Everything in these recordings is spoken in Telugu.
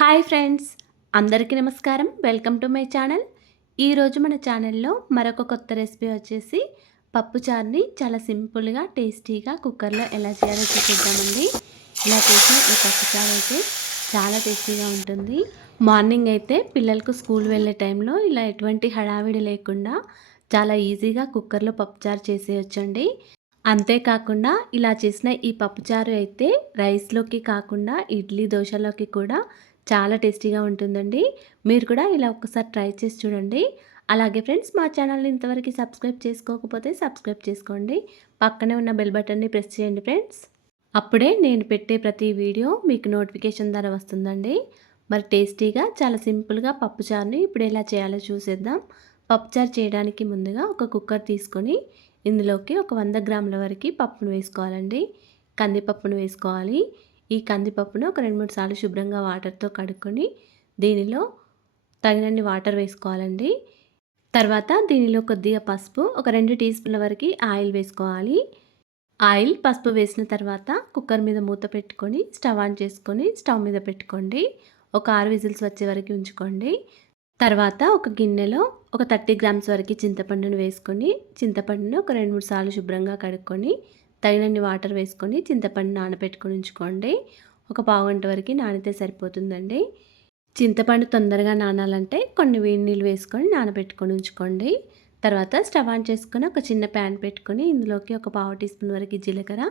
హాయ్ ఫ్రెండ్స్, అందరికీ నమస్కారం. Welcome to my channel. ఈరోజు మన ఛానల్లో మరొక కొత్త రెసిపీ వచ్చేసి పప్పుచారుని చాలా సింపుల్గా టేస్టీగా కుక్కర్లో ఎలా చేయాలో చూపిద్దామండి. ఇలా చేసిన ఈ పప్పుచారు అయితే చాలా టేస్టీగా ఉంటుంది. మార్నింగ్ అయితే పిల్లలకు స్కూల్ వెళ్ళే టైంలో ఇలా ఎటువంటి హడావిడి లేకుండా చాలా ఈజీగా కుక్కర్లో పప్పుచారు చేసేయచ్చండి. అంతేకాకుండా ఇలా చేసిన ఈ పప్పుచారు అయితే రైస్లోకి కాకుండా ఇడ్లీ దోశలోకి కూడా చాలా టేస్టీగా ఉంటుందండి. మీరు కూడా ఇలా ఒక్కసారి ట్రై చేసి చూడండి. అలాగే ఫ్రెండ్స్, మా ఛానల్ని ఇంతవరకు సబ్స్క్రైబ్ చేసుకోకపోతే సబ్స్క్రైబ్ చేసుకోండి. పక్కనే ఉన్న బెల్ బటన్ని ప్రెస్ చేయండి ఫ్రెండ్స్. అప్పుడే నేను పెట్టే ప్రతి వీడియో మీకు నోటిఫికేషన్ ద్వారా వస్తుందండి. మరి టేస్టీగా చాలా సింపుల్గా పప్పుచారుని ఇప్పుడు ఎలా చేయాలో చూసేద్దాం. పప్పుచారు చేయడానికి ముందుగా ఒక కుక్కర్ తీసుకొని ఇందులోకి ఒక 100 గ్రాముల వరకు పప్పును వేసుకోవాలండి. కందిపప్పును వేసుకోవాలి. ఈ కందిపప్పును ఒక 2-3 సార్లు శుభ్రంగా వాటర్తో కడుక్కొని దీనిలో తగినన్ని వాటర్ వేసుకోవాలండి. తర్వాత దీనిలో కొద్దిగా పసుపు, ఒక 2 టీ స్పూన్ల వరకు ఆయిల్ వేసుకోవాలి. ఆయిల్, పసుపు వేసిన తర్వాత కుక్కర్ మీద మూత పెట్టుకొని స్టవ్ ఆన్ చేసుకొని స్టవ్ మీద పెట్టుకోండి. ఒక 6 విజిల్స్ వచ్చే వరకు ఉంచుకోండి. తర్వాత ఒక గిన్నెలో ఒక 30 గ్రామ్స్ వరకు చింతపండును వేసుకొని చింతపండును ఒక 2-3 సార్లు శుభ్రంగా కడుక్కొని తగినన్ని వాటర్ వేసుకొని చింతపండు నానబెట్టుకొని ఉంచుకోండి. ఒక పావుగంట వరకు నానితే సరిపోతుందండి. చింతపండు తొందరగా నానాలంటే కొన్ని వేడి నీళ్ళు వేసుకొని నానబెట్టుకొని ఉంచుకోండి. తర్వాత స్టవ్ ఆన్ చేసుకొని ఒక చిన్న ప్యాన్ పెట్టుకొని ఇందులోకి ఒక పావు టీ స్పూన్ వరకు జీలకర్ర,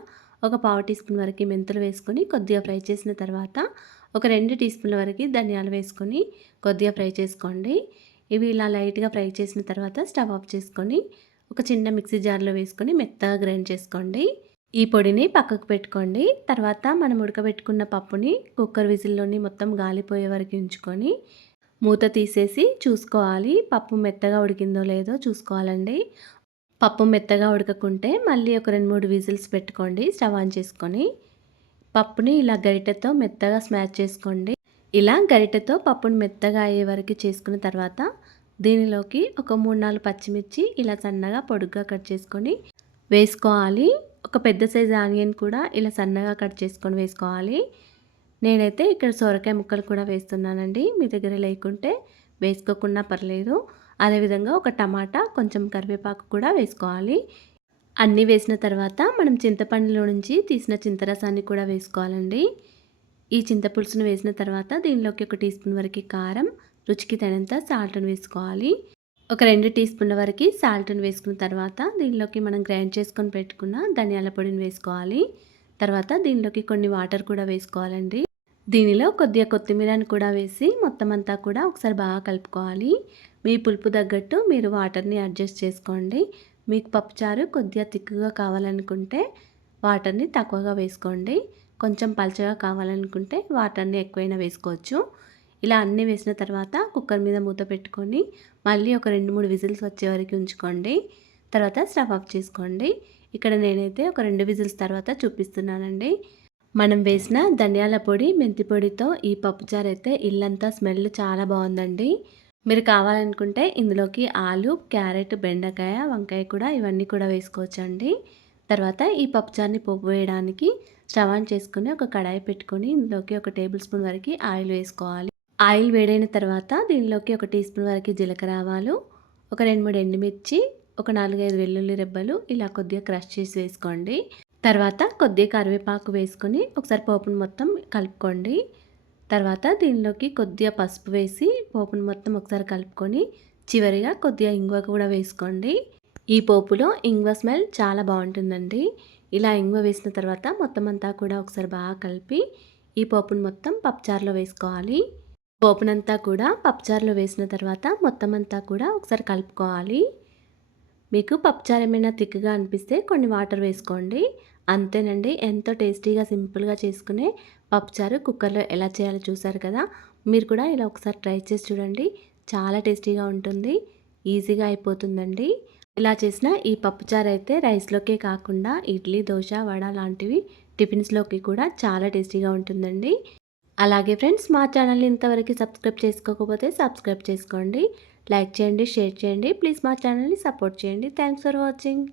ఒక పావు టీ స్పూన్ వరకు మెంతులు వేసుకొని కొద్దిగా ఫ్రై చేసిన తర్వాత ఒక 2 టీ స్పూన్ల వరకు ధనియాలు వేసుకొని కొద్దిగా ఫ్రై చేసుకోండి. ఇవి ఇలా లైట్గా ఫ్రై చేసిన తర్వాత స్టవ్ ఆఫ్ చేసుకొని ఒక చిన్న మిక్సీ జార్లో వేసుకొని మెత్తగా గ్రైండ్ చేసుకోండి. ఈ పొడిని పక్కకు పెట్టుకోండి. తర్వాత మనం ఉడకబెట్టుకున్న పప్పుని కుక్కర్ విజిల్లోని మొత్తం గాలిపోయే వరకు ఉంచుకొని మూత తీసేసి చూసుకోవాలి. పప్పు మెత్తగా ఉడికిందో లేదో చూసుకోవాలండి. పప్పు మెత్తగా ఉడకకుంటే మళ్ళీ ఒక 2-3 విజిల్స్ పెట్టుకోండి. స్టవ్ ఆన్ చేసుకొని పప్పుని ఇలా గరిటెతో మెత్తగా స్మాష్ చేసుకోండి. ఇలా గరిటెతో పప్పుని మెత్తగా అయ్యే వరకు చేసుకున్న తర్వాత దీనిలోకి ఒక 3-4 పచ్చిమిర్చి ఇలా సన్నగా పొడుగ్గా కట్ చేసుకొని వేసుకోవాలి. ఒక పెద్ద సైజు ఆనియన్ కూడా ఇలా సన్నగా కట్ చేసుకొని వేసుకోవాలి. నేనైతే ఇక్కడ సొరకాయ ముక్కలు కూడా వేస్తున్నానండి. మీ దగ్గర లేకుంటే వేసుకోకుండా పర్లేదు. అదేవిధంగా ఒక టమాటా, కొంచెం కరివేపాకు కూడా వేసుకోవాలి. అన్నీ వేసిన తర్వాత మనం చింతపండులో నుంచి తీసిన చింతరసాన్ని కూడా వేసుకోవాలండి. ఈ చింతపులుసును వేసిన తర్వాత దీనిలోకి ఒక టీ స్పూన్ వరకు కారం, రుచికి తగినంత సాల్ట్ని వేసుకోవాలి. ఒక 2 టీ స్పూన్ల వరకు సాల్ట్ని వేసుకున్న తర్వాత దీనిలోకి మనం గ్రైండ్ చేసుకొని పెట్టుకున్న ధనియాల పొడిని వేసుకోవాలి. తర్వాత దీనిలోకి కొన్ని వాటర్ కూడా వేసుకోవాలండి. దీనిలో కొద్దిగా కొత్తిమీరని కూడా వేసి మొత్తం అంతా కూడా ఒకసారి బాగా కలుపుకోవాలి. మీ పులుపు తగ్గట్టు మీరు వాటర్ని అడ్జస్ట్ చేసుకోండి. మీకు పప్పుచారు కొద్దిగా తిక్కుగా కావాలనుకుంటే వాటర్ని తక్కువగా వేసుకోండి. కొంచెం పలచగా కావాలనుకుంటే వాటర్ని ఎక్కువైనా వేసుకోవచ్చు. ఇలా అన్నీ వేసిన తర్వాత కుక్కర్ మీద మూత పెట్టుకొని మళ్ళీ ఒక 2-3 విజిల్స్ వచ్చే వరకు ఉంచుకోండి. తర్వాత స్టవ్ ఆఫ్ చేసుకోండి. ఇక్కడ నేనైతే ఒక 2 విజిల్స్ తర్వాత చూపిస్తున్నానండి. మనం వేసిన ధనియాల పొడి, మెంతి పొడితో ఈ పప్పుచారు అయితే ఇల్లంతా స్మెల్ చాలా బాగుందండి. మీరు కావాలనుకుంటే ఇందులోకి ఆలు, క్యారెట్, బెండకాయ, వంకాయ కూడా ఇవన్నీ కూడా వేసుకోవచ్చండి. తర్వాత ఈ పప్పుచారుని పోపు వేయడానికి స్టవ్ ఆన్ చేసుకుని ఒక కడాయి పెట్టుకొని ఇందులోకి ఒక టేబుల్ స్పూన్ వరకు ఆయిల్ వేసుకోవాలి. ఆయిల్ వేడైన తర్వాత దీనిలోకి ఒక టీ స్పూన్ వరకు జీలకర్ర ఆవాలు, ఒక 2-3 ఎండుమిర్చి, ఒక 4-5 వెల్లుల్లి రెబ్బలు ఇలా కొద్దిగా క్రష్ చేసి వేసుకోండి. తర్వాత కొద్దిగా కరివేపాకు వేసుకొని ఒకసారి పోపును మొత్తం కలుపుకోండి. తర్వాత దీనిలోకి కొద్దిగా పసుపు వేసి పోపును మొత్తం ఒకసారి కలుపుకొని చివరిగా కొద్దిగా ఇంగువ కూడా వేసుకోండి. ఈ పోపులో ఇంగువ స్మెల్ చాలా బాగుంటుందండి. ఇలా ఇంగువ వేసిన తర్వాత మొత్తం అంతా కూడా ఒకసారి బాగా కలిపి ఈ పోపును మొత్తం పప్పుచారులో వేసుకోవాలి. పోపునంతా కూడా పప్పుచారులో వేసిన తర్వాత మొత్తం అంతా కూడా ఒకసారి కలుపుకోవాలి. మీకు పప్పుచారు ఏమైనా తిక్కుగా అనిపిస్తే కొన్ని వాటర్ వేసుకోండి. అంతేనండి, ఎంతో టేస్టీగా సింపుల్గా చేసుకునే పప్పుచారు కుక్కర్లో ఎలా చేయాలో చూసారు కదా. మీరు కూడా ఇలా ఒకసారి ట్రై చేసి చూడండి. చాలా టేస్టీగా ఉంటుంది, ఈజీగా అయిపోతుందండి. ఇలా చేసిన ఈ పప్పుచారు అయితే రైస్లోకే కాకుండా ఇడ్లీ, దోశ, వడ లాంటివి టిఫిన్స్లోకి కూడా చాలా టేస్టీగా ఉంటుందండి. అలాగే ఫ్రెండ్స్, మా ఛానల్ని ఇంతవరకు సబ్స్క్రైబ్ చేసుకోకపోతే సబ్స్క్రైబ్ చేసుకోండి. లైక్ చేయండి, షేర్ చేయండి. ప్లీజ్ మా ఛానల్ని సపోర్ట్ చేయండి. Thanks for watching.